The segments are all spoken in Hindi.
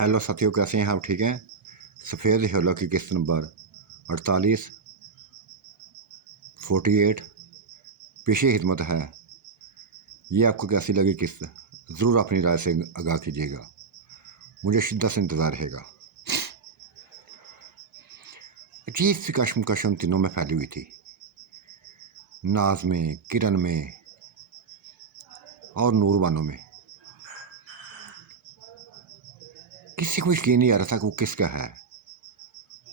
हेलो साथियों, कैसे हैं आप? ठीक हैं? सफ़ेद हेलो की किस्त नंबर 48 48 पेशे खिदमत है। ये आपको कैसी लगी किस्त? ज़रूर अपनी राय से आगाह कीजिएगा। मुझे शिद्दत से इंतज़ार रहेगा। अजीब सी कशमकश उन तीनों में फैली हुई थी, नाज में, किरण में और नूरबानो में। किसी को यकीन नहीं आ रहा था कि वो किसका है।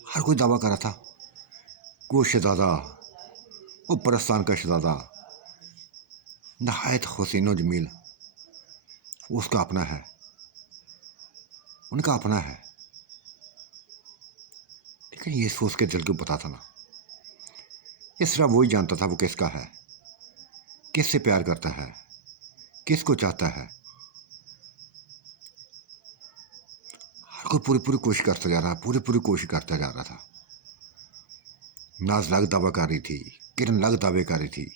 हर कोई दावा कर रहा था कि वो शहज़ादा, वो परस्तान का शहज़ादा नहायत हुसैन जमील उसका अपना है, उनका अपना है। लेकिन ये सोच के दिल को पता था ना, ये सिर्फ वही जानता था वो किसका है, किससे प्यार करता है, किसको चाहता है। हर कोई पूरी पूरी कोशिश करता जा रहा, पूरी पूरी कोशिश करता जा रहा था। नाज लग दावा कर रही थी, किरण लग दावे कर रही थी,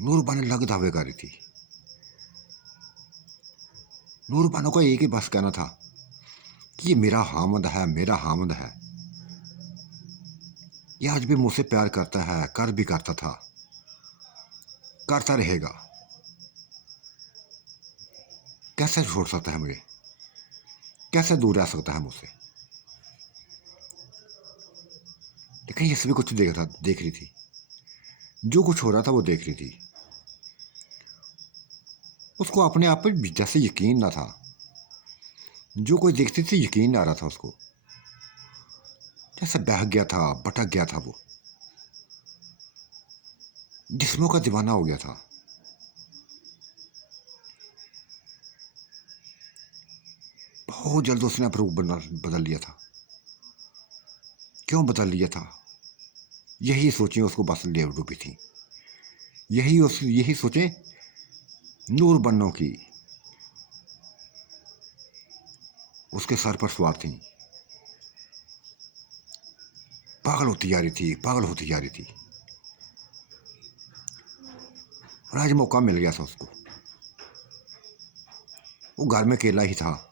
नूरबानो लग दावे कर रही थी। नूरबानो को एक ही बस कहना था कि ये मेरा हामद है, मेरा हामद है। ये आज भी मुझसे प्यार करता है, कर भी करता था, करता रहेगा। कैसे छोड़ सकता है मुझे? कैसे दूर रह सकता है मुझसे? लेकिन ये सभी कुछ देख रही थी। जो कुछ हो रहा था वो देख रही थी। उसको अपने आप पर जैसे यकीन ना था। जो कोई देखती थी यकीन ना आ रहा था उसको। जैसे बह गया था, भटक गया था वो, जिस्मों का दीवाना हो गया था। बहुत जल्द उसने अपना रूप बदल लिया था। क्यों बदल लिया था? यही सोचें उसको बस ले डूबी थी। यही सोचें नूर बन्नों की उसके सर पर सवार थी। पागल होती जा रही थी, पागल होती जा रही थी। और आज मौका मिल गया था उसको। वो घर में अकेला ही था।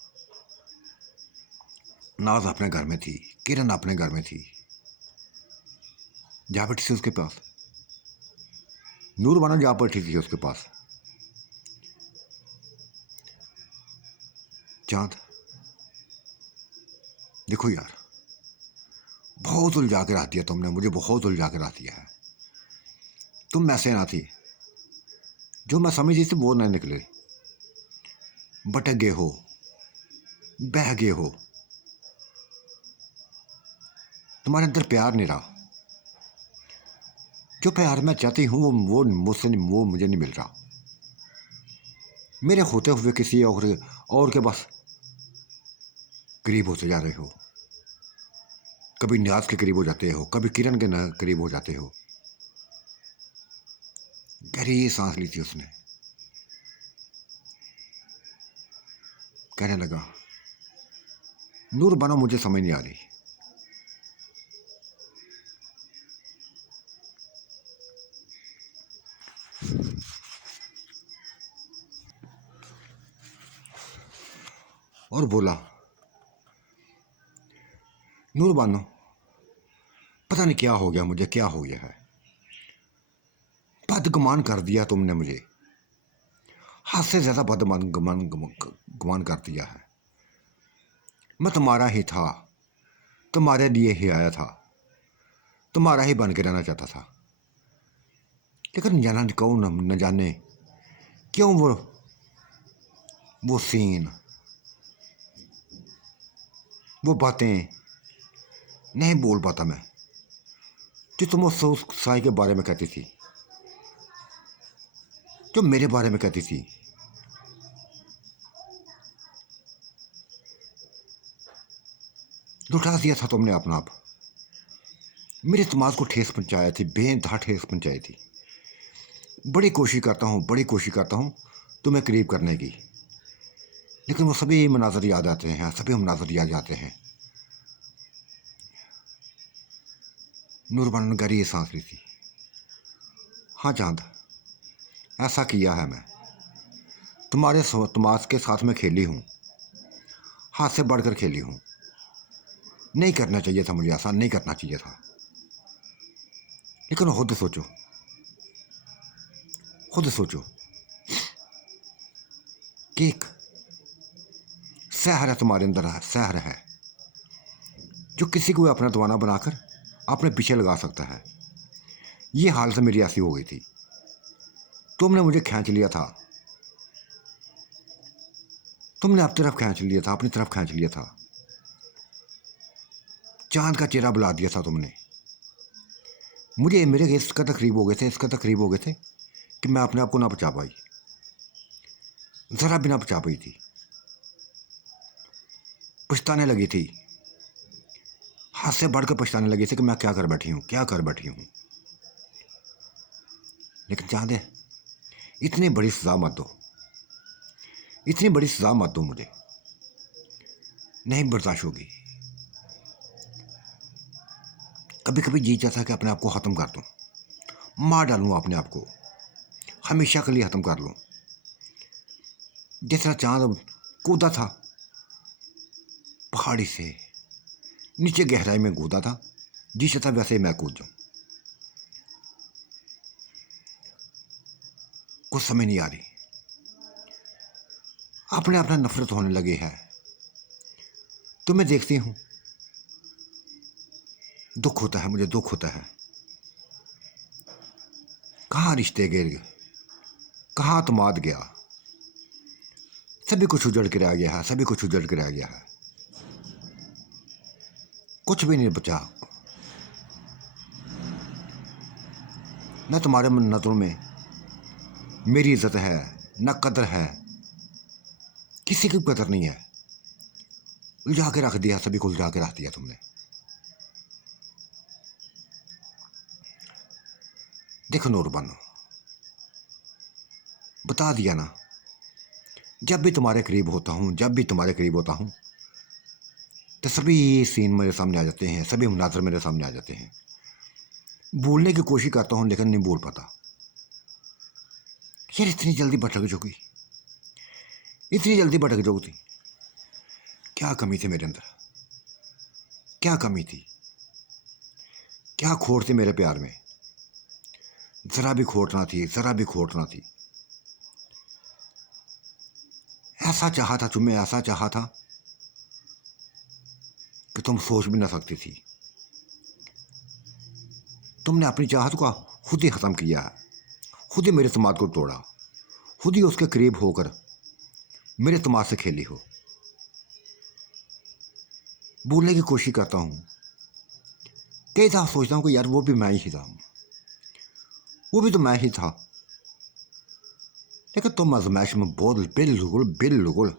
नाज अपने घर में थी, किरण अपने घर में थी। जा बैठी थी उसके पास। नूरबानो जा बैठी थी उसके पास। चांद, देखो यार, बहुत उलझा के रख दिया तुमने मुझे, बहुत उलझा के रख दिया है। तुम ऐसे ना थी, जो मैं समझी थी वो ना निकले। भटक गए हो, बह गए हो। तुम्हारे अंदर प्यार नहीं रहा। जो प्यार मैं चाहती हूँ वो मुझसे नहीं, वो मुझे नहीं मिल रहा। मेरे होते हुए किसी और के बस करीब होते जा रहे हो। कभी न्याज के करीब हो जाते हो, कभी किरण के करीब हो जाते हो। गहरी सांस ली थी उसने। कहने लगा, नूरबानो मुझे समझ नहीं आ रही। और बोला, नूरबानो, पता नहीं क्या हो गया मुझे, क्या हो गया है। बदगुमान कर दिया तुमने मुझे। हद से ज्यादा गुमान कर दिया है। मैं तुम्हारा ही था, तुम्हारे लिए ही आया था, तुम्हारा ही बन के रहना चाहता था। लेकिन जाना कौन न जाने क्यों वो सीन, वो बातें नहीं बोल पाता मैं, जो तुम उस साई के बारे में कहती थी, जो मेरे बारे में कहती थी। लुटा दिया था तुमने अपना आप। मेरे दिमाग को ठेस पहुंचाया थी, बेइंतहा ठेस पहुंचाई थी। बड़ी कोशिश करता हूँ, बड़ी कोशिश करता हूँ तुम्हें करीब करने की, लेकिन वो सभी मनाजर याद आते हैं, सभी मनाजर याद आते हैं। नूरबानो ने गहरी सांस ली थी। हाँ चांद, ऐसा किया है मैं। तुम्हारे के साथ में खेली हूँ, हाथ से बढ़कर खेली हूँ। नहीं करना चाहिए था मुझे, ऐसा नहीं करना चाहिए था। लेकिन खुद सोचो कि एक शहर है तुम्हारे अंदर, है शहर है जो किसी को अपना दीवाना बनाकर अपने पीछे लगा सकता है। ये हालत मेरी ऐसी हो गई थी। तुमने मुझे खींच लिया था, तुमने अपनी तरफ खींच लिया था, अपनी तरफ खींच लिया था। चांद का चेहरा बुला दिया था तुमने मुझे। मेरे इसका तकरीब हो गए थे, इसका तकरीब हो गए थे कि मैं अपने आप को ना बचा पाई, जरा भी ना बचा पाई थी। पछताने लगी थी, हाथ से बढ़कर पछताने लगी थी कि मैं क्या कर बैठी हूँ, क्या कर बैठी हूँ। लेकिन चांद है, इतनी बड़ी सजा मत दो, इतनी बड़ी सजा मत दो मुझे, नहीं बर्दाश्त होगी। कभी कभी जी चाहता है कि अपने आप को ख़त्म कर दूँ, मार डालूँ अपने आप को, हमेशा के लिए ख़त्म कर लूँ। जिस तरह चांद कूदा था पहाड़ी से नीचे गहराई में, कूदा था, जी चाहता वैसे ही मैं कूद जाऊँ। कुछ समझ नहीं आ रही, अपने अपना नफरत होने लगी है। तो मैं देखती हूँ, दुख होता है, मुझे दुख होता है। कहाँ रिश्ते गिर गए, कहाँ अतमाद गया, सभी कुछ उजड़ के रह गया है, सभी कुछ उजड़ के रह गया है, कुछ भी नहीं बचा। न तुम्हारे नजरों में मेरी इज्जत है, न कदर है, किसी की कदर नहीं है। उलझा के रख दिया, सभी को उलझा के रख दिया तुमने। देखो नूर बनो, बता दिया ना, जब भी तुम्हारे करीब होता हूँ, जब भी तुम्हारे करीब होता हूँ तो सभी सीन मेरे सामने आ जाते हैं, सभी मुनाजर मेरे सामने आ जाते हैं। बोलने की कोशिश करता हूँ लेकिन नहीं बोल पाता। यार इतनी जल्दी भटक जाओगी, इतनी जल्दी भटक जाओगी, क्या कमी थी मेरे अंदर, क्या कमी थी, क्या खोट थी मेरे प्यार में। जरा भी खोट ना थी, जरा भी खोट ना थी। ऐसा चाहा था तुम्हें, ऐसा चाहा था कि तुम सोच भी ना सकती थी। तुमने अपनी चाहत को खुद ही ख़त्म किया है, खुद ही मेरे समाज को तोड़ा, खुद ही उसके करीब होकर मेरे समाज से खेली हो। बोलने की कोशिश करता हूँ, कई दफ़ा सोचता हूँ कि यार वो भी मैं ही था, वो भी तो मैं ही था। लेकिन तुम आजमाइश में बहुत बिल्कुल बिल्कुल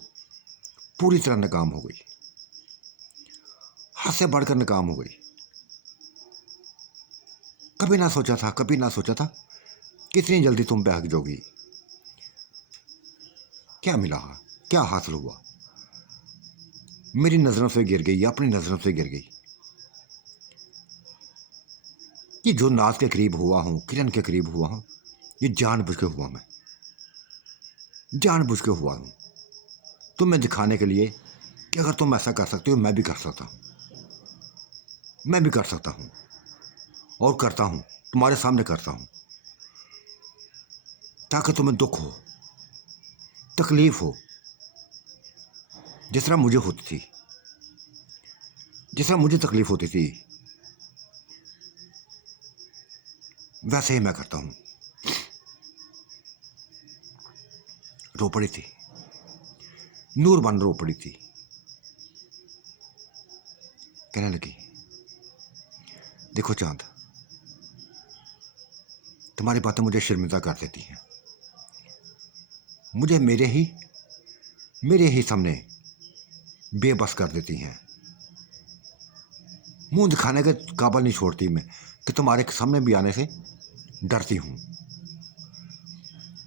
पूरी तरह नाकाम हो गई, हाथ से बढ़कर नाकाम हो गई। कभी ना सोचा था, कभी ना सोचा था कितनी जल्दी तुम बहक जाओगी। क्या मिला, क्या हासिल हुआ, मेरी नज़रों से गिर गई, अपनी नज़रों से गिर गई। ये जो नाज के करीब हुआ हूँ, किरण के करीब हुआ हूँ, ये जानबूझ के हुआ, मैं जानबूझ के हुआ हूँ तुम्हें दिखाने के लिए कि अगर तुम ऐसा कर सकते हो मैं भी कर सकता हूँ, मैं भी कर सकता हूँ और करता हूँ, तुम्हारे सामने करता हूँ, ताकि तुम्हें दुख हो, तकलीफ हो, जिस तरह मुझे होती थी, जिस तरह मुझे तकलीफ होती थी, वैसे ही मैं करता हूँ। रो पड़ी थी, नूर बन रो पड़ी थी, कहने लगी देखो चांद, तुम्हारी बातें मुझे शर्मिंदा कर देती हैं, मुझे मेरे ही सामने बेबस कर देती हैं, मुंह दिखाने के काबल नहीं छोड़ती मैं कि तुम्हारे सामने भी आने से डरती हूँ।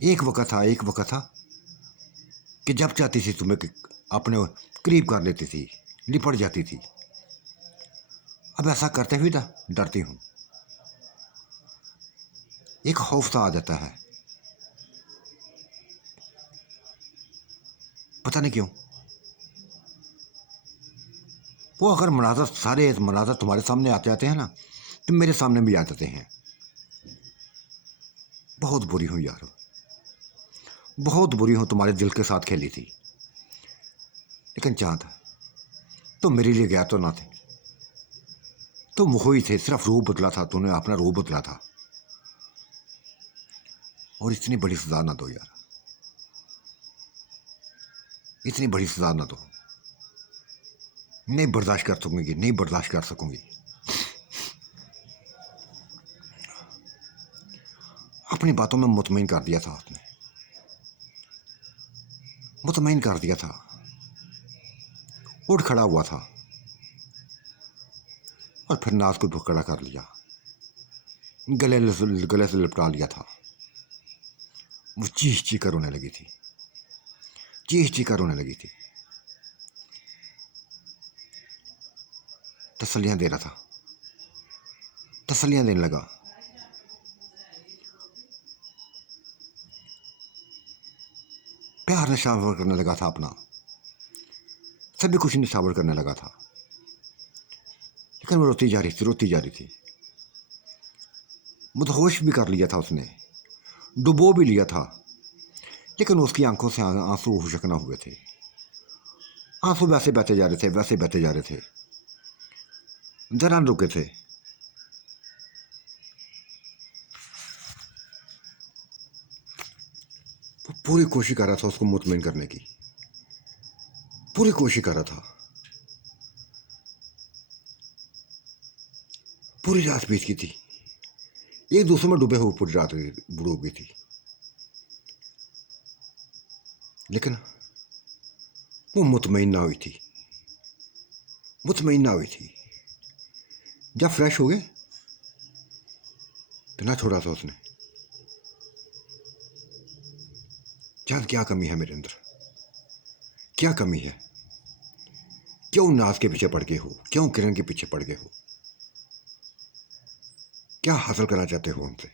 एक वक्त था, एक वक्त था कि जब चाहती थी तुम्हें अपने करीब कर लेती थी, लिपट जाती थी। अब ऐसा करते हुए डरती हूँ, एक खौफ सा आ जाता है, पता नहीं क्यों। वो अगर मनाज़र सारे मनाज़र तुम्हारे सामने आते आते हैं ना, तो मेरे सामने भी आ जाते हैं। बहुत बुरी हूँ यार, बहुत बुरी हूँ, तुम्हारे दिल के साथ खेली थी। लेकिन चाँद, तुम मेरे लिए गया तो ना थे, तुम वो ही थे, सिर्फ रूप बदला था, तूने अपना रूप बदला था। और इतनी बड़ी सजा ना दो यार, इतनी बड़ी सजा ना दो। नहीं बर्दाश्त कर सकूंगी, नहीं बर्दाश्त कर सकूंगी। अपनी बातों में मुतमईन कर दिया था उसने, मुतमईन कर दिया था। उठ खड़ा हुआ था और फिर नाज को खड़ा कर लिया, गले से लिपटा लिया था। वो चीख चीख कर रोने लगी थी, चीख चीख कर रोने लगी थी। तसल्लियां दे रहा था, तसल्लियां देने लगा। प्यार निशावर करने लगा था अपना, सभी कुछ निशावर करने लगा था। लेकिन वो रोती जा रही थी, रोती जा रही थी। मुदहोश भी कर लिया था उसने, डुबो भी लिया था। लेकिन उसकी आंखों से आंसू हुशक न हुए थे। आंसू वैसे बहते जा रहे थे, वैसे बहते जा रहे थे, जरा न रुके थे। वो पूरी कोशिश कर रहा था उसको मुतमईन करने की, पूरी कोशिश कर रहा था। पूरी रात बीत की थी, एक दूसरे में डूबे हुए पूरी रात डूब गई थी। लेकिन वो मुतमईन ना हुई थी, मुतमईन ना हुई थी। जब फ्रेश हो गए तो ना छोड़ा था उसने। चांद, क्या कमी है मेरे अंदर, क्या कमी है? क्यों नाज के पीछे पड़ गए हो, क्यों किरण के पीछे पड़ गए हो? क्या हासिल करना चाहते हो उनसे?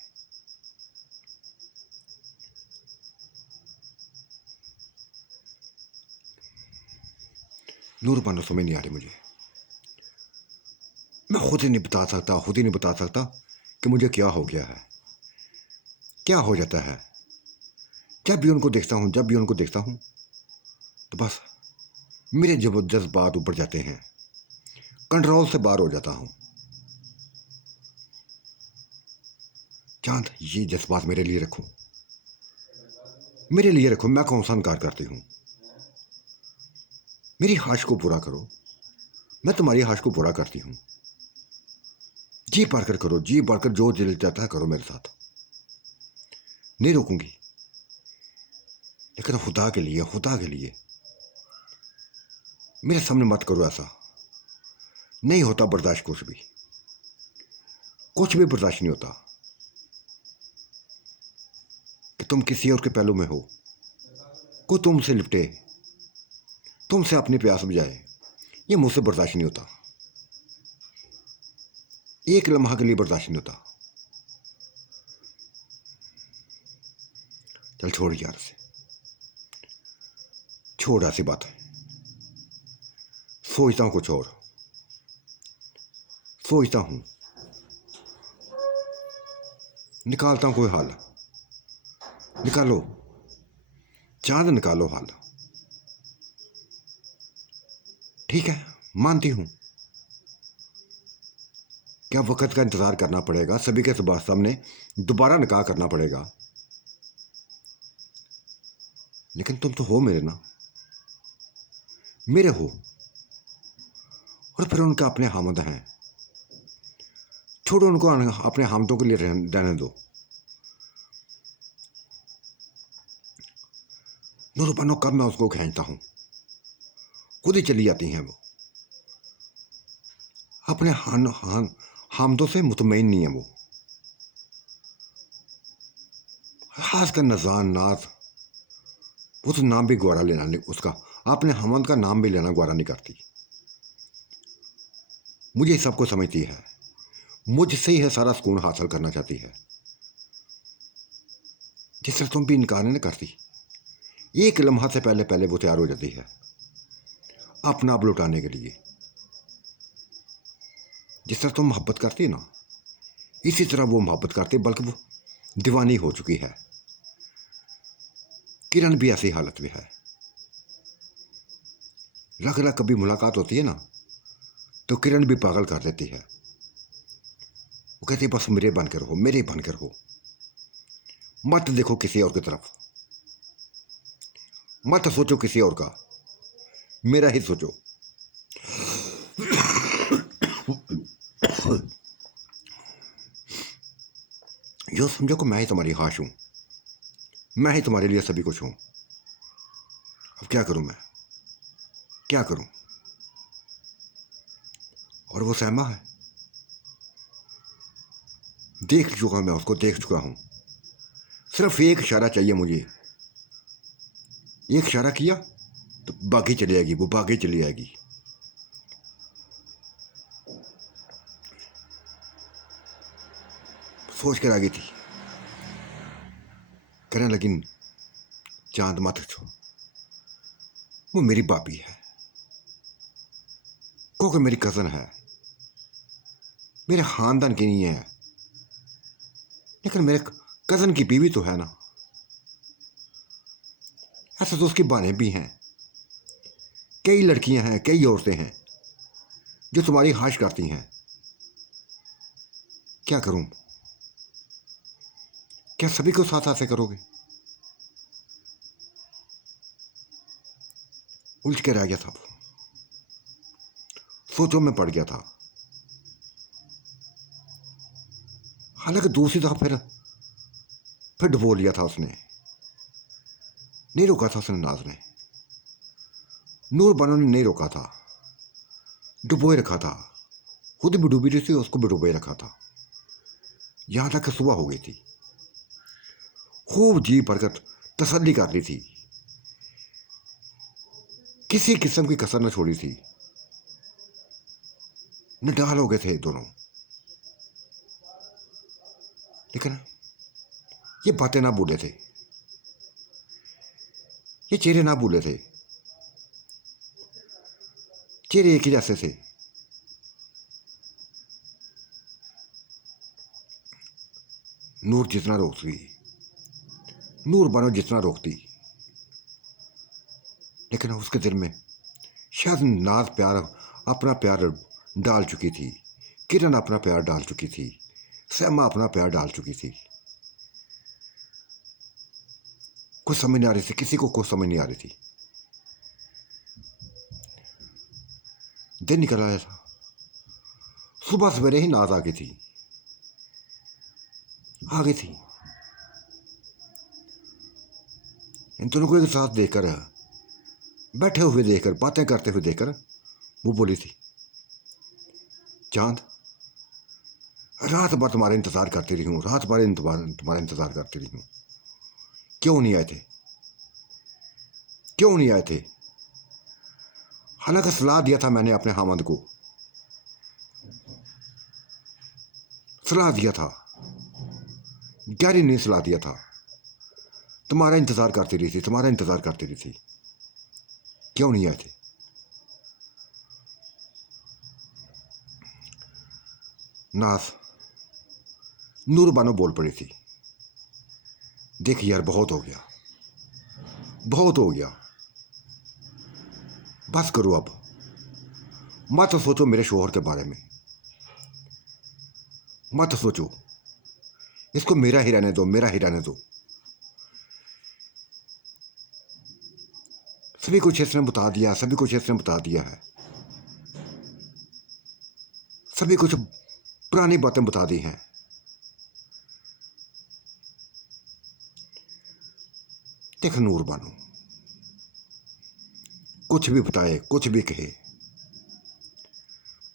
नूर पाना समझ नहीं आ रही मुझे। मैं खुद ही नहीं बता सकता, खुद ही नहीं बता सकता कि मुझे क्या हो गया है, क्या हो जाता है। जब भी उनको देखता हूँ, जब भी उनको देखता हूँ तो बस मेरे जज्बात ऊपर जाते हैं, कंट्रोल से बाहर हो जाता हूँ। चांद, ये जज्बात मेरे लिए रखो, मेरे लिए रखो। मैं कौन सा इनकार करती हूँ? मेरी ख्वाहिश को पूरा करो, मैं तुम्हारी ख्वाहिश को पूरा करती हूँ। जी बढ़कर करो, जी बढ़कर जो दिल चाहता है करो मेरे साथ, नहीं रोकूंगी। लेकिन खुदा के लिए, खुदा के लिए मेरे सामने मत करो ऐसा। नहीं होता बर्दाश्त, कुछ भी बर्दाश्त नहीं होता कि तुम किसी और के पहलू में हो, को तुमसे लिपटे, तुमसे अपनी प्यास बुझाए। ये मुझसे बर्दाश्त नहीं होता, एक लम्हा के लिए बर्दाश्त नहीं होता। चल छोड़ यार से, छोड़ ऐसी बात है। सोचता हूं कुछ और, सोचता हूं, निकालता हूं कोई हाल। निकालो चांद, निकालो हाल। ठीक है, मानती हूं क्या वक्त का इंतजार करना पड़ेगा, सभी के सामने दोबारा निकाह करना पड़ेगा। लेकिन तुम तो हो मेरे ना, मेरे हो। और फिर उनका अपने हामद हैं, छोड़ो उनको, अपने हामदों के लिए रहने दो। नूरपनो कब मैं उसको खींचता हूं, खुद ही चली जाती हैं वो। अपने हामदों से मुतमईन नहीं है वो। खासकर नजान नाज, वो तो नाम भी गवारा लेना नहीं उसका, अपने हमद का नाम भी लेना गवारा नहीं करती। मुझे सबको समझती है, मुझसे ही है सारा सुकून हासिल करना चाहती है। जिस तरह तुम भी इनकार नहीं करती, एक लम्हा से पहले पहले वो तैयार हो जाती है अपना आप लुटाने के लिए। जिस तरह तुम मोहब्बत करती है ना, इसी तरह वो मोहब्बत करती है, बल्कि वो दीवानी हो चुकी है। किरण भी ऐसी हालत में है। लग लग कभी मुलाकात होती है ना, तो किरण भी पागल कर देती है। वो कहती है बस मेरे बनकर हो, मेरे बनकर हो, मत देखो किसी और की तरफ, मत सोचो किसी और का, मेरा ही सोचो। यो समझो कि मैं ही तुम्हारी हाश हूं, मैं ही तुम्हारे लिए सभी कुछ हूं। अब क्या करूं मैं, क्या करूं? और वो सहमा है, देख चुका मैं उसको, देख चुका हूं। सिर्फ एक इशारा चाहिए मुझे, एक इशारा किया तो भागी चली आएगी, वो भागी चली आएगी। सोच कर आ गई थी, कहने लगी चांद मत छो, वो मेरी भाभी है, क्योंकि मेरी कजन है, मेरे खानदान की नहीं है, लेकिन मेरे कजन की बीवी तो है ना। ऐसे तो उसकी बहनें भी हैं, कई लड़कियां हैं, कई औरतें हैं जो तुम्हारी हाश करती हैं। क्या करूं? क्या सभी को साथ ऐसे करोगे? उलझ के रह गया था, सोचो में पड़ गया था। हालांकि दूसरी दफा फिर डुबो लिया था उसने, नहीं रोका था उसने, नाज ने, नूर बानो ने नहीं रोका था, डुबोए रखा था, खुद भी डूबी रही थी, उसको भी डुबोए रखा था, यहां तक कि सुबह हो गई थी। खूब जी भरकर तसल्ली कर ली थी, किसी किस्म की कसर न छोड़ी थी, निडाल हो गए थे दोनों। लेकिन ये बातें ना भूले थे, ये चेहरे ना भूले थे, चेहरे एक ही जैसे थे। नूर जितना रोकती, नूर बानो जितना रोकती, लेकिन उसके दिल में शायद नाज प्यार, अपना प्यार डाल चुकी थी, किरण अपना प्यार डाल चुकी थी, सहमा अपना प्यार डाल चुकी थी। कुछ समझ नहीं आ रही थी, किसी को कुछ समझ नहीं आ रही थी। दिन निकल आया था, सुबह सवेरे ही नाज आ गई थी, आ गई थी। इन दोनों को एक साथ देखकर, बैठे हुए देखकर, बातें करते हुए देखकर वो बोली थी, चांद रात भर तुम्हारा इंतजार करती रही हूँ, रात भर तुम्हारा इंतजार करती रही हूँ, क्यों नहीं आए थे, क्यों नहीं आए थे? हालांकि सलाह दिया था मैंने अपने हामद को, सलाह दिया था, गहरी नींद सलाह दिया था, तुम्हारा इंतजार करती रही थी, तुम्हारा इंतजार करती रही थी, क्यों नहीं आए थे? नाज नूर बानो बोल पड़ी थी, देख यार बहुत हो गया, बहुत हो गया, बस करो अब, मत सोचो मेरे शोहर के बारे में, मत सोचो, इसको मेरा ही रहने दो, मेरा ही रहने दो। सभी कुछ इसने बता दिया, सभी कुछ इसने बता दिया है, सभी कुछ पुरानी बातें बता दी हैं। देख नूर बानो, कुछ भी बताए, कुछ भी कहे,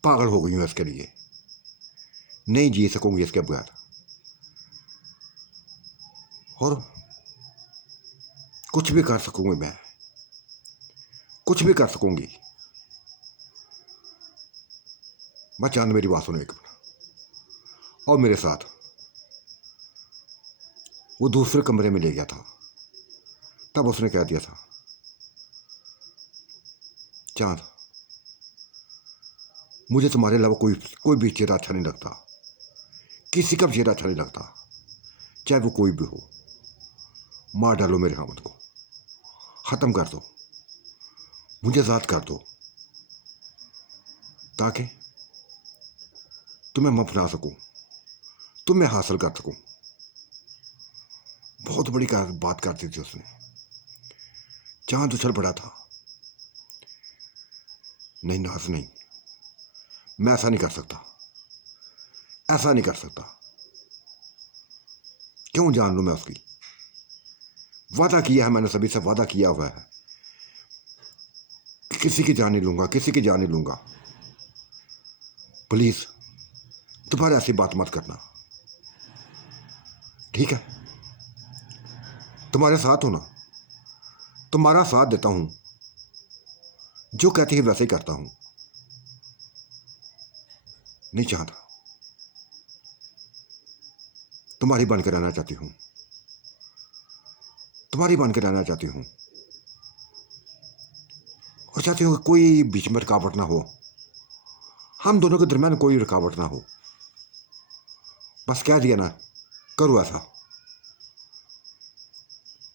पागल हो गई हूं इसके लिए, नहीं जी सकूंगी इसके बगैर, और कुछ भी कर सकूंगी मैं, कुछ भी कर सकूंगी। मैं चांद मेरी बात सुनो एक मिनट, और मेरे साथ वो दूसरे कमरे में ले गया था, तब उसने कह दिया था, चांद मुझे तुम्हारे अलावा कोई कोई भी चेहरा अच्छा नहीं लगता, किसी का भी चेहरा अच्छा नहीं लगता, चाहे वो कोई भी हो। मार डालो मेरे हामिद को, ख़त्म कर दो, मुझे आज़ाद कर दो, ताकि तुम्हें मैं अपना सकूं, तुम्हें हासिल कर सकूं। बहुत बड़ी बात करती थी उसने, चांद उछल पड़ा था। नहीं नाज नहीं, मैं ऐसा नहीं कर सकता, ऐसा नहीं कर सकता। क्यों जान लूं मैं उसकी? वादा किया है मैंने, सभी से वादा किया हुआ है कि किसी की जान नहीं लूंगा, किसी की जान नहीं लूंगा। प्लीज दोबारा ऐसी बात मत करना, ठीक है? तुम्हारे साथ हूं ना, तुम्हारा साथ देता हूं, जो कहती है वैसे ही करता हूं। नहीं चाहता, तुम्हारी बन के रहना चाहती हूं, तुम्हारी बन के रहना चाहती हूं, और चाहती हूं कि कोई बीच में रुकावट ना हो, हम दोनों के दरमियान कोई रुकावट ना हो। बस कह दिया ना, करो ऐसा।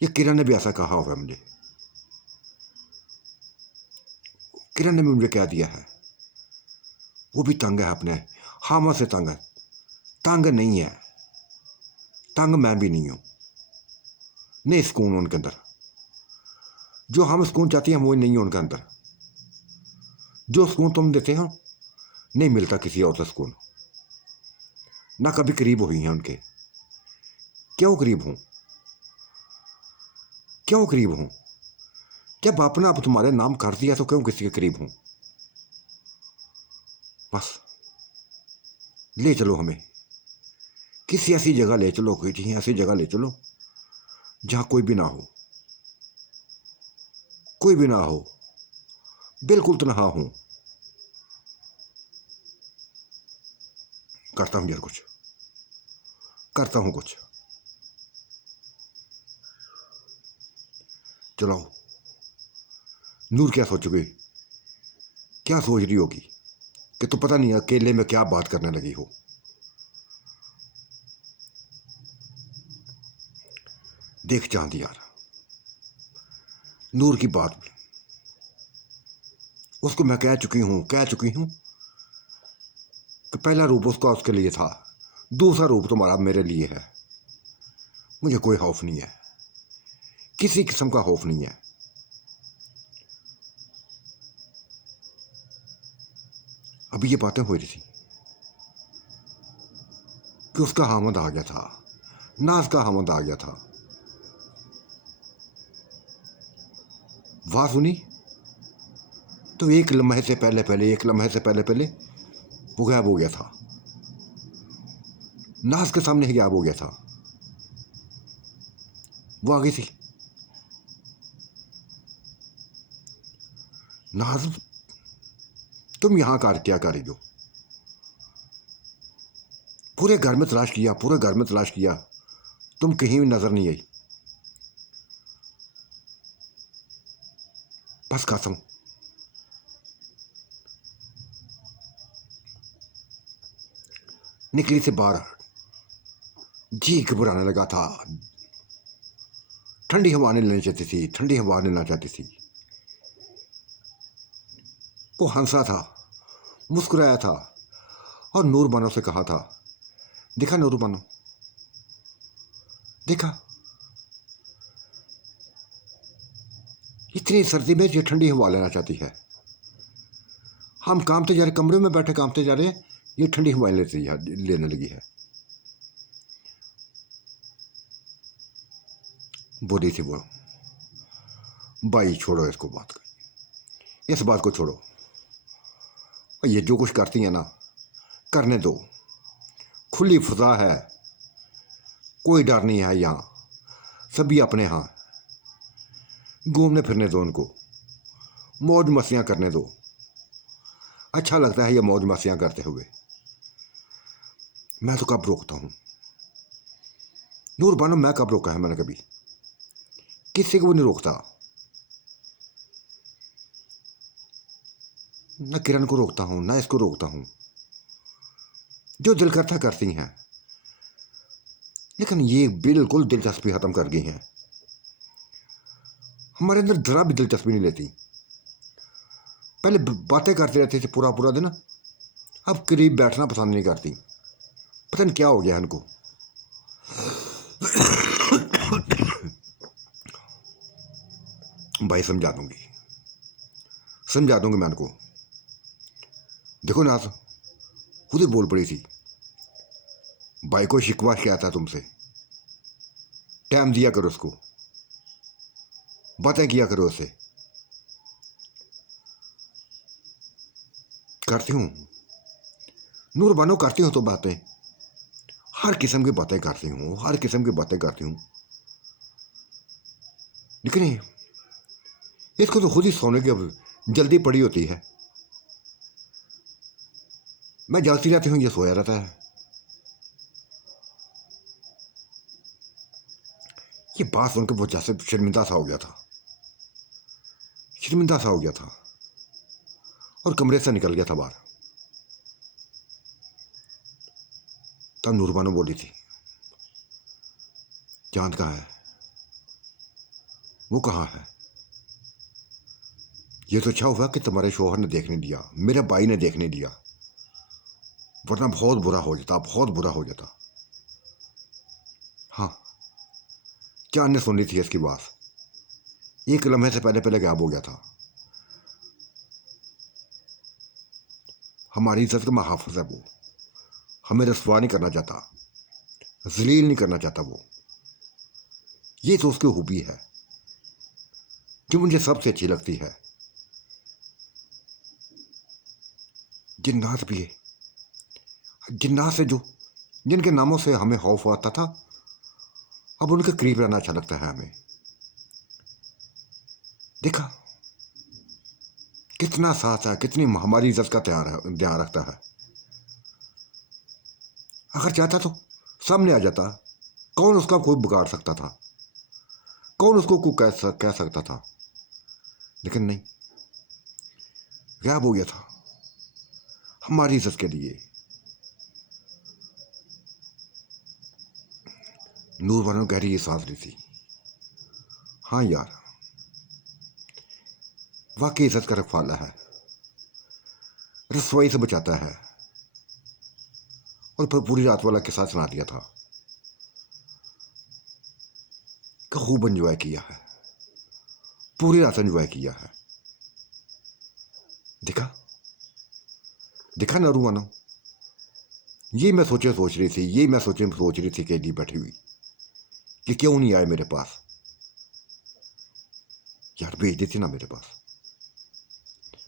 ये किरण ने भी ऐसा कहा हुआ है मुझे, किरण ने भी मुझे कह दिया है। वो भी तंग है अपने हामा से, तंग है, तंग नहीं है, तंग मैं भी नहीं हूं। नहीं सुकून उनके अंदर, जो हम सुकून चाहते हैं वो नहीं है उनके अंदर। जो सुकून तुम देते हो नहीं मिलता किसी और से सुकून, ना कभी करीब हुई हैं उनके। क्यों करीब हूं, क्यों करीब हूं? जब अपना अब तुम्हारे नाम कर दिया तो क्यों किसी के करीब हूं? बस ले चलो हमें, किसी ऐसी जगह ले चलो, कोई ऐसी जगह ले चलो जहां कोई भी ना हो, कोई भी ना हो, बिल्कुल तनहा हूं। करता हूं यार कुछ, करता हूं कुछ। चलाओ। नूर क्या सोचोगे, क्या सोच रही होगी कि तो पता नहीं अकेले में क्या बात करने लगी हो। देख चांद यार, नूर की बात उसको मैं कह चुकी हूं, कह चुकी हूं कि पहला रूप उसका उसके लिए था, दूसरा रूप तुम्हारा मेरे लिए है। मुझे कोई खौफ नहीं है, किसी किस्म का खौफ नहीं है। अभी ये बातें हो रही थी कि उसका हामद आ गया था, नाज का हामद आ गया था। वाह सुनी तो एक लम्हे से पहले पहले, एक लम्हे से पहले पहले वो गायब हो गया था, नाज के सामने ही गायब हो गया था। वो आ गई थी। नाज तुम यहां क्या कर रही हो? पूरे घर में तलाश किया, पूरे घर में तलाश किया, तुम कहीं भी नजर नहीं आई। बस कसम, निकली से बाहर जी घबराने लगा था। ठंडी हवा नहीं लेनी चाहती थी, ठंडी हवा लेना चाहती थी। वो हंसा था, मुस्कुराया था, और नूर बानो से कहा था, देखा नूर बानो, देखा इतनी सर्दी में ये ठंडी हवा लेना चाहती है। हम कामते जा रहे, कमरे में बैठे कामते जा रहे हैं, ये ठंडी हवाएं लेने लगी है। बोली थी वो, भाई छोड़ो इसको, बात कर, इस बात को छोड़ो, ये जो कुछ करती है ना करने दो, खुली फजा है, कोई डर नहीं है यहाँ, सभी अपने यहाँ, घूमने फिरने दो उनको, मौज मस्तियाँ करने दो। अच्छा लगता है ये मौज मस्तियाँ करते हुए। मैं तो कब रोकता हूँ नूर बानो, मैं कब रोका है मैंने? कभी किसी को भी नहीं रोकता। न किरण को रोकता हूँ ना इसको रोकता हूँ, जो दिल करता करती हैं, लेकिन ये बिल्कुल दिलचस्पी खत्म कर गई हैं। हमारे अंदर जरा भी दिलचस्पी नहीं लेती। पहले बातें करते रहते थे पूरा पूरा दिन, अब करीब बैठना पसंद नहीं करती। पता नहीं क्या हो गया इनको। भाई समझा दूंगी मैं इनको। देखो नाथ खुद ही बोल पड़ी थी, भाई को शिकवा क्या था तुमसे, टाइम दिया करो उसको, बातें किया करो उससे। करती हूँ नूर बानो, करती हूँ तो बातें, हर किस्म की बातें करती हूँ, हर किस्म की बातें करती हूँ, लेकिन इसको तो खुद ही सोने की अब जल्दी पड़ी होती है। मैं जागती रहती हूँ, ये सोया रहता है। ये बात सुनकर वो जैसे शर्मिंदा सा हो गया था, शर्मिंदा सा हो गया था और कमरे से निकल गया था बाहर। तब नूरबानो बोली थी, चांद कहाँ है, वो कहाँ है? ये तो अच्छा हुआ कि तुम्हारे शोहर ने देखने दिया, मेरे भाई ने देखने दिया, वरना बहुत बुरा हो जाता, बहुत बुरा हो जाता। हाँ, चांद ने सुन ली थी इसकी बात, एक लम्हे से पहले पहले गायब हो गया था। हमारी इज्जत का महाफिज है वो, हमें रसवा नहीं करना चाहता, जलील नहीं करना चाहता वो। ये तो उसकी खूबी है जो मुझे सबसे अच्छी लगती है। जिन्नात भी है, जिन्नात से जो जिनके नामों से हमें खौफ आता था, अब उनके करीब रहना अच्छा लगता है हमें। देखा कितना साथ है, कितनी हमारी इज्जत का ध्यान रखता है। अगर चाहता तो सामने आ जाता, कौन उसका कोई बिगाड़ सकता था, कौन उसको कोई कह सकता था, लेकिन नहीं, गायब हो गया था हमारी इज्जत के लिए। नूर बानो गहरी सांस ली थी। हाँ यार, वाकई इज्जत का रखवाला है, रसवाई से बचाता है। और फिर पूरी रात वाला किस्सा सुना दिया था कि खूब एंजॉय किया है, पूरी रात एंजॉय किया है। देखा देखा नारू मानो, ये मैं सोच रही थी, ये मैं सोच रही थी कि नहीं बैठी हुई कि क्यों नहीं आए मेरे पास। यार भेज देती ना मेरे पास,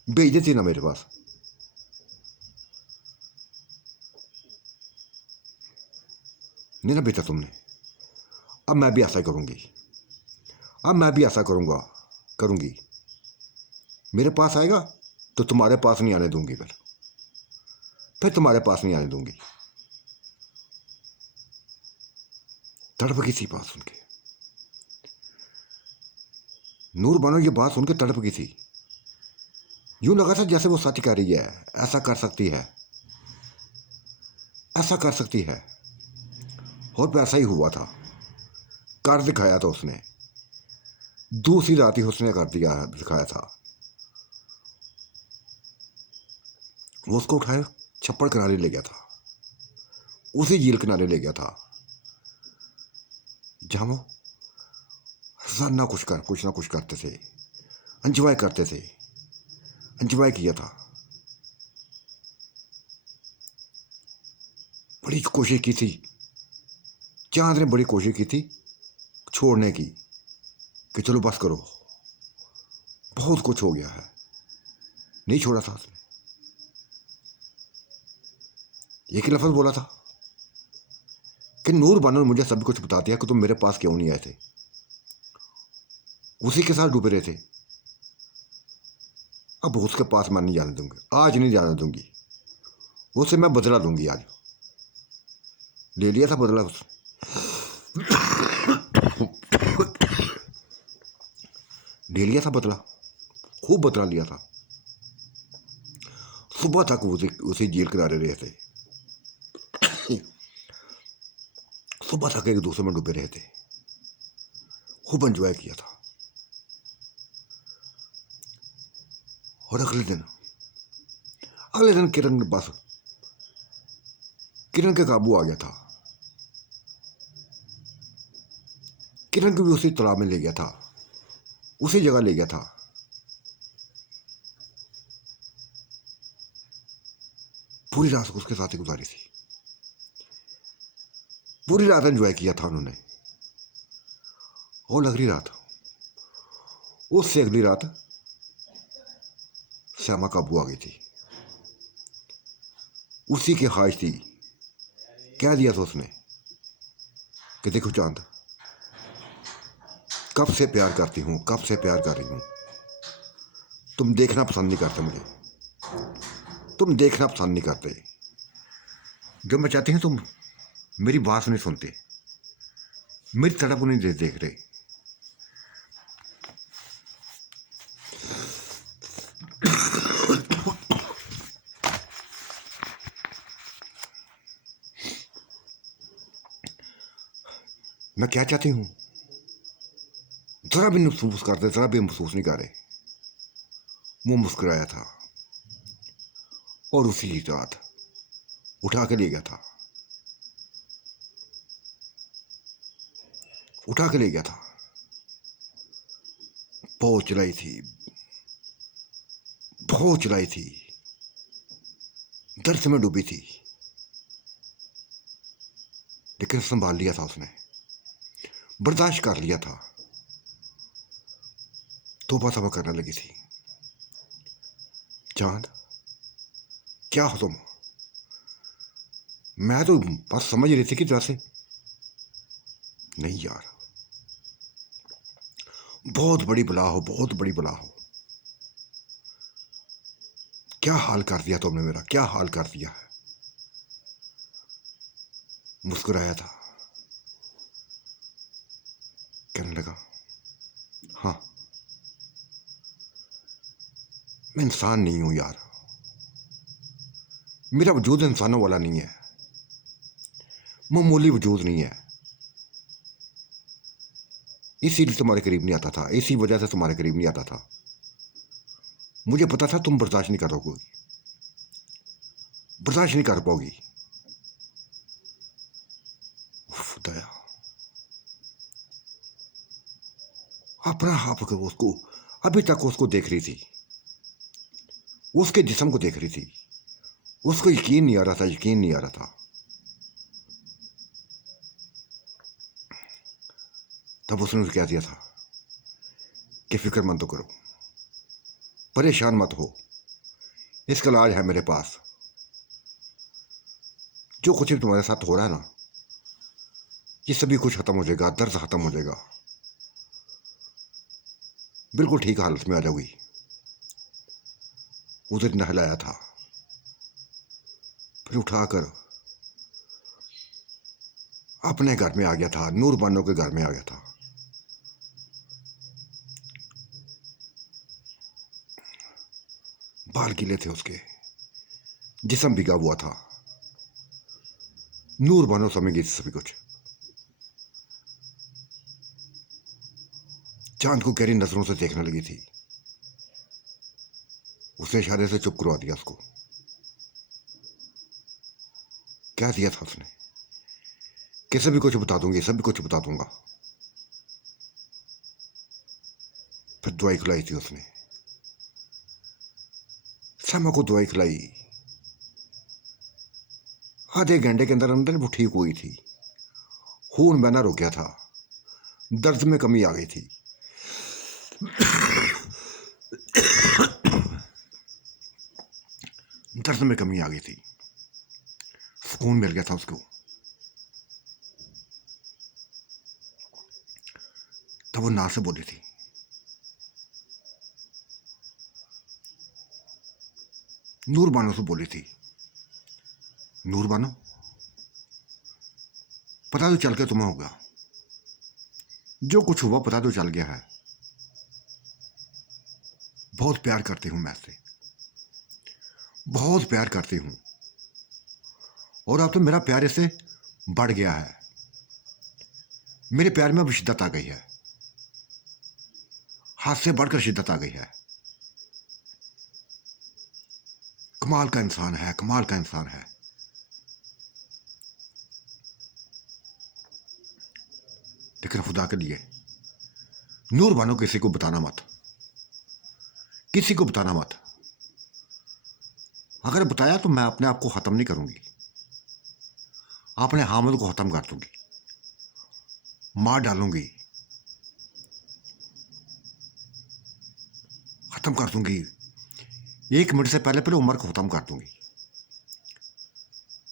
भेज देती ना मेरे पास। नहीं ना बेटा तुमने, अब मैं भी ऐसा करूंगी, अब मैं भी ऐसा करूंगी। मेरे पास आएगा तो तुम्हारे पास नहीं आने दूंगी, फिर तुम्हारे पास नहीं आने दूंगी। तड़प गई थी बात सुन के, नूर बानो ये बात सुन के तड़प गई थी। यूं लगा था जैसे वो सच कह रही है, ऐसा कर सकती है, ऐसा कर सकती है। और फिर ऐसा ही हुआ था, कर दिखाया था उसने, दूसरी रात ही उसने कर दिखाया था। वो उसको उठाए छप्पड़ किनारे ले गया था, उसी झील किनारे ले गया था जहां वो रोजाना कुछ ना कुछ करते थे, एंजॉय करते थे, एंजॉय किया था। बड़ी कोशिश की थी, चांद ने बड़ी कोशिश की थी छोड़ने की, कि चलो बस करो, बहुत कुछ हो गया है। नहीं छोड़ा था उसने, एक लफ्ज बोला था कि नूर बानो ने मुझे सब कुछ बता दिया कि तुम मेरे पास क्यों नहीं आए थे, उसी के साथ डूबे रहे थे। अब उसके पास मैं नहीं जाने दूंगी, आज नहीं जाने दूंगी, उससे मैं बदला लूंगी। आज ले लिया था बदला उसने, ले लिया था बदला, खूब बदला लिया था। सुबह तक उसे उसे जेल किनारे रहे थे। सुबह तक एक दूसरे में डूबे रहे थे, खूब एंजॉय किया था। और अगले दिन किरण बस किरण के काबू आ गया था। किरण को भी उसी तालाब में ले गया था, उसी जगह ले गया था। पूरी रात उसके साथ ही गुजारी थी, पूरी रात एंजॉय किया था उन्होंने। और अगली रात, उससे अगली रात श्यामा काबू आ गई थी। उसी की ख्वाहिश थी, कह दिया था उसने कि देखो चांद, कब से प्यार करती हूँ, कब से प्यार कर रही हूँ। तुम देखना पसंद नहीं करते मुझे, तुम देखना पसंद नहीं करते। जब मैं चाहती हूँ तुम मेरी बात नहीं सुनते, मेरी तड़प नहीं देख रहे। मैं क्या चाहती हूँ जरा भी महसूस करते, जरा भी महसूस नहीं कर रहे। वो मुस्कुराया था और उसी रात उठा के ले गया था, उठा के ले गया था। बहुत चलाई थी, बहुत चलाई थी, दर्द में डूबी थी, लेकिन संभाल लिया था उसने, बर्दाश्त कर लिया था। तौबा तौबा करने लगी थी। चांद, क्या हो तुम? मैं तो बस समझ रही थी कि जैसे नहीं यार, बहुत बड़ी बला हो, बहुत बड़ी बला हो। क्या हाल कर दिया तुमने मेरा, क्या हाल कर दिया है। मुस्कुराया था, कहने लगा हाँ, मैं इंसान नहीं हूं यार, मेरा वजूद इंसानों वाला नहीं है, मामूली वजूद नहीं है। इसीलिए तुम्हारे करीब नहीं आता था, इसी वजह से तुम्हारे करीब नहीं आता था। मुझे पता था तुम बर्दाश्त नहीं करोगे, बर्दाश्त नहीं कर पाओगी। दया, अपना आप को उसको अभी तक उसको देख रही थी, उसके जिस्म को देख रही थी। उसको यकीन नहीं आ रहा था, यकीन नहीं आ रहा था। तब उसने उसे कह दिया था कि फिक्र मत तो करो, परेशान मत हो, इसका इलाज है मेरे पास। जो कुछ भी तुम्हारे साथ हो रहा है ना, ये सभी कुछ खत्म हो जाएगा, दर्द खत्म हो जाएगा, बिल्कुल ठीक हालत में आ जाओगी। उसे नहलाया था, फिर उठाकर अपने घर में आ गया था, नूर बानो के घर में आ गया था। बाल गीले थे उसके, जिस्म भिगा हुआ था। नूर बानो समझ गई सभी कुछ। चांद को गहरी नजरों से देखने लगी थी। उसने इशारे से चुप करवा दिया उसको। क्या दिया था उसने कि सभी कुछ बता दूंगी, सभी कुछ बता दूंगा। फिर दवाई खिलाई थी उसने, श्यामा को दवाई खिलाई। आधे घंटे के अंदर अंदर वो ठीक हुई थी, खून बहना रुक गया था, दर्द में कमी आ गई थी। दर्द में कमी आ गई थी, सुकून मिल गया था उसको। तब वो ना से बोली थी, नूर बानो से बोली थी, नूर बानो, पता तो चल के तुम्हें होगा, जो कुछ हुआ पता तो चल गया है। बहुत प्यार करती हूं मैं इससे, बहुत प्यार करती हूँ और अब तो मेरा प्यार इससे बढ़ गया है। मेरे प्यार में अब शिद्दत आ गई है, हाथ से बढ़कर शिद्दत आ गई है। कमाल का इंसान है, कमाल का इंसान है। लेकिन खुदा के लिए नूर बानो किसी को बताना मत, किसी को बताना मत। अगर बताया तो मैं अपने आप को ख़त्म नहीं करूंगी, अपने हामिद को ख़त्म कर दूंगी, मार डालूंगी, ख़त्म कर दूंगी। 1 मिनट से पहले पहले उमर को ख़त्म कर दूंगी।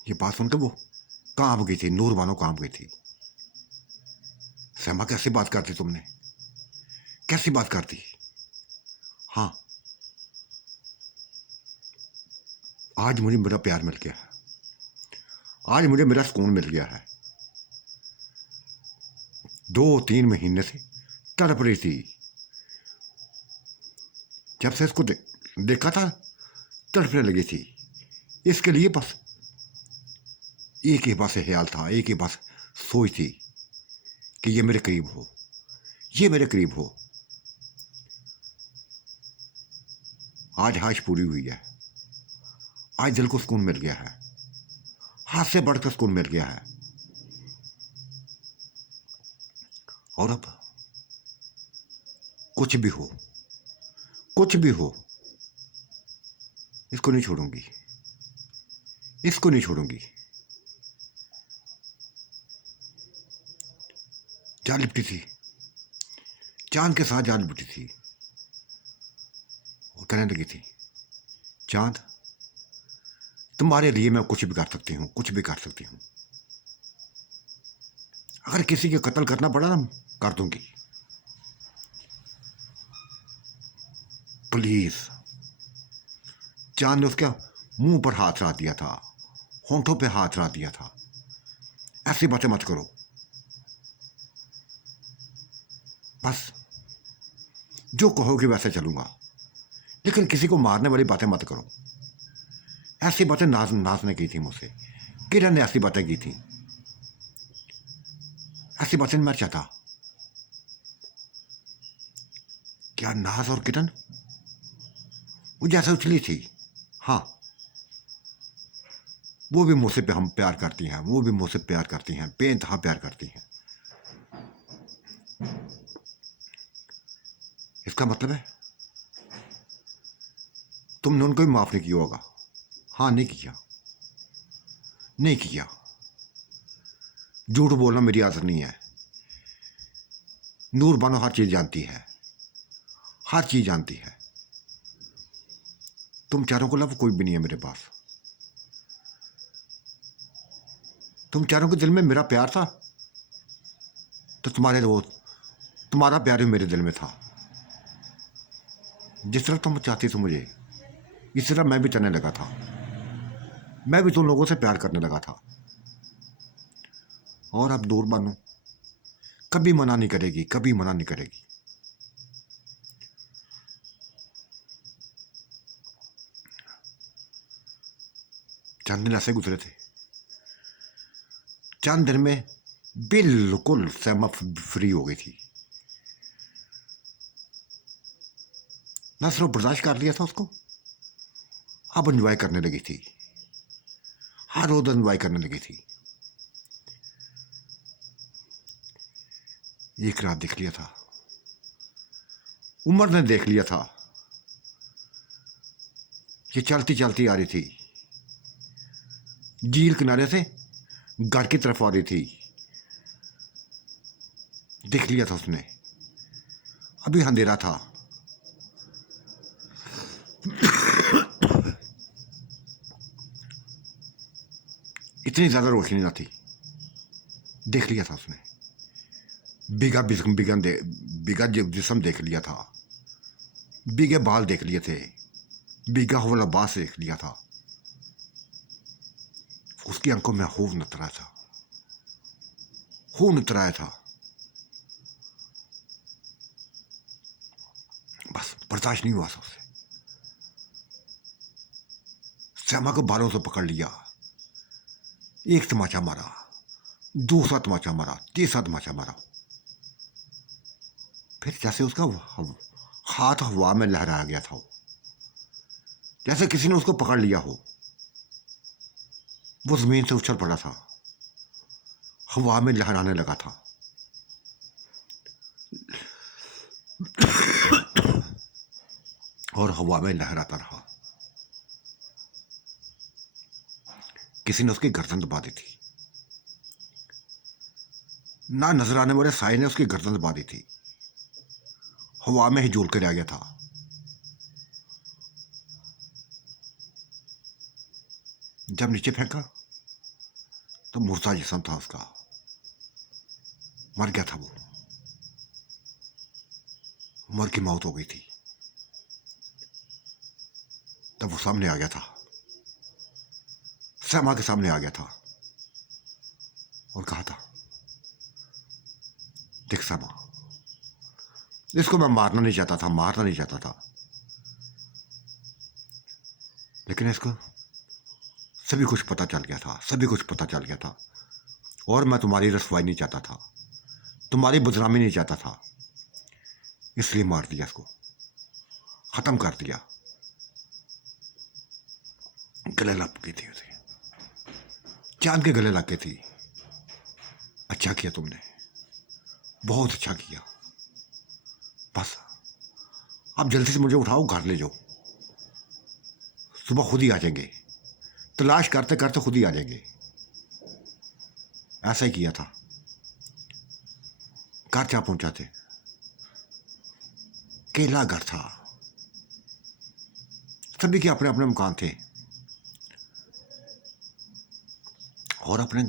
ये बात सुनकर वो कहाँ गई थी, नूर बानो कहाँ गई थी। सहमा कैसी बात करती तुमने, कैसी बात करती। हाँ, आज मुझे मेरा प्यार मिल गया है, आज मुझे मेरा सुकून मिल गया है। 2-3 महीने से तड़प रही थी, जब से इसको देखा था तड़पने लगी थी। इसके लिए बस एक ही बस ख्याल था, एक ही बस सोच थी कि ये मेरे करीब हो, ये मेरे करीब हो। आज ख्वाहिश पूरी हुई है, आज दिल को सुकून मिल गया है, हाथ से बढ़कर सुकून मिल गया है। और अब कुछ भी हो, कुछ भी हो, इसको नहीं छोड़ूंगी, इसको नहीं छोड़ूंगी। जान लिपटी थी, चांद के साथ जान लिपटी थी और कहने लगी थी, चांद तुम्हारे लिए मैं कुछ भी कर सकती हूँ, कुछ भी कर सकती हूँ। अगर किसी के कत्ल करना पड़ा ना, कर दूंगी, प्लीज। चांद ने उसके मुंह पर हाथ रख दिया था, होंठों पे हाथ रख दिया था। ऐसी बातें मत करो, बस जो कहोगे वैसे चलूंगा, लेकिन किसी को मारने वाली बातें मत करो। ऐसी बातें नाज ने की थी मुझसे, किरण ने ऐसी बातें की थी। ऐसी बातें मैं चाहता। क्या नाज और किरण वो जैसे उछली थी, हाँ, वो भी मुझसे हम प्यार करती हैं, वो भी मुझसे प्यार करती हैं, बेइंतहा प्यार करती हैं। इसका मतलब है तुमने उनको भी माफ नहीं किया होगा। हाँ, नहीं किया, नहीं किया। झूठ बोलना मेरी आदत नहीं है। नूर बानो हर चीज जानती है, हर चीज जानती है। तुम चारों को लव कोई भी नहीं है मेरे पास। तुम चारों के दिल में मेरा प्यार था, तो तुम्हारा प्यार भी मेरे दिल में था। जिस तरह तुम चाहती थी मुझे, इस तरह मैं भी चाहने लगा था। मैं भी तुम लोगों से प्यार करने लगा था। और अब दूर बानो कभी मना नहीं करेगी, कभी मना नहीं करेगी। चंद दिन ऐसे गुजरे थे, चंद दिन में बिल्कुल सहमा फ्री हो गई थी। ना सिर्फ बर्दाश्त कर लिया था उसको, अब एंजॉय करने लगी थी, हर रोज एंजॉय करने लगी थी। एक रात देख लिया था, उमर ने देख लिया था, ये चलती चलती आ रही थी, झील किनारे से घर की तरफ आ रही थी। देख लिया था उसने, अभी अंधेरा था। इतनी ज्यादा रोशनी ना थी। देख लिया था उसने, बिगा बिगा बिगा जिस्म देख लिया था, बिगे बाल देख लिए थे, बिगा हुआ बास देख लिया था। उसकी आंखों में खून उतर आया था, खून उतर आया था। बस बर्दाश्त नहीं हुआ था उससे। सैमा को बालों से पकड़ लिया, एक तमाचा मारा, दूसरा तमाचा मारा, तीसरा तमाचा मारा। फिर जैसे उसका हाथ हवा में लहराया गया था, जैसे किसी ने उसको पकड़ लिया हो। वो जमीन से उछल पड़ा था, हवा में लहराने लगा था। और हवा में लहराता रहा। किसी ने उसकी गर्दन दबा दी थी, ना नजर आने वाले साए ने उसकी गर्दन दबा दी थी, हवा में ही झूल कर रह गया था। जब नीचे फेंका तो मुर्दा जिस्म था उसका, मर गया था वो, मर की मौत हो गई थी। तब वो सामने आ गया था, सैमा के सामने आ गया था और कहा था, देख सैमा, इसको मैं मारना नहीं चाहता था, मारना नहीं चाहता था, लेकिन इसको सभी कुछ पता चल गया था, सभी कुछ पता चल गया था। और मैं तुम्हारी रसवाई नहीं चाहता था, तुम्हारी बदनामी नहीं चाहता था, इसलिए मार दिया, इसको खत्म कर दिया। गले लग गई थी उसे, चांद के गले लग गई थी। अच्छा किया तुमने, बहुत अच्छा किया। बस अब जल्दी से मुझे उठाओ, घर ले जाओ, सुबह खुद ही आ जाएंगे, तलाश करते करते खुद ही आ जाएंगे। ऐसा ही किया था। घर जा पहुंचाते, केला घर था, सभी के अपने अपने मकान थे, और अपने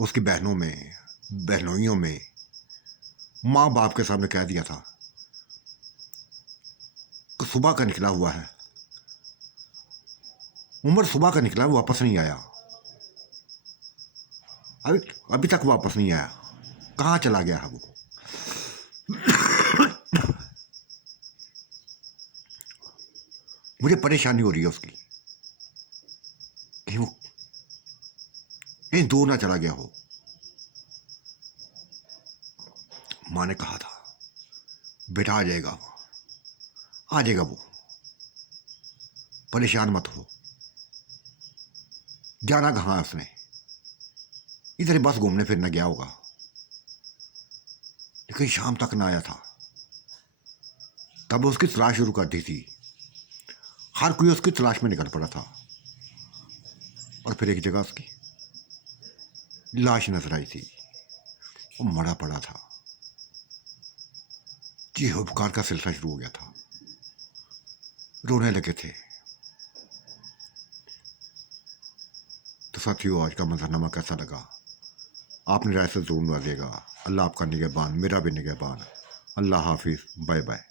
उसकी बहनों में, बहनोइयों में, माँ बाप के सामने कह दिया था कि सुबह का निकला हुआ है, उमर सुबह का निकला, वापस नहीं आया, अभी अभी तक वापस नहीं आया, कहाँ चला गया है वो। मुझे परेशानी हो रही है उसकी, कहीं वो कहीं दूर ना चला गया हो। माँ ने कहा था, बेटा आ जाएगा वो, आ जाएगा वो, परेशान मत हो। जाना कहाँ है उसने, इधर ही बस घूमने फिरने गया होगा, लेकिन शाम तक ना आया था। तब उसकी तलाश शुरू कर दी थी, हर कोई उसकी तलाश में निकल पड़ा था, और फिर एक जगह उसकी लाश नजर आई थी, वो मरा पड़ा था। जी उपकार का सिलसिला शुरू हो गया था, रोने लगे थे। तो साथियों, आज का मंजरनामा कैसा लगा? आपने राय से जरूर नवाजिएगा। अल्लाह आपका निगहबान, मेरा भी निगहबान। अल्लाह हाफिज़, बाय बाय।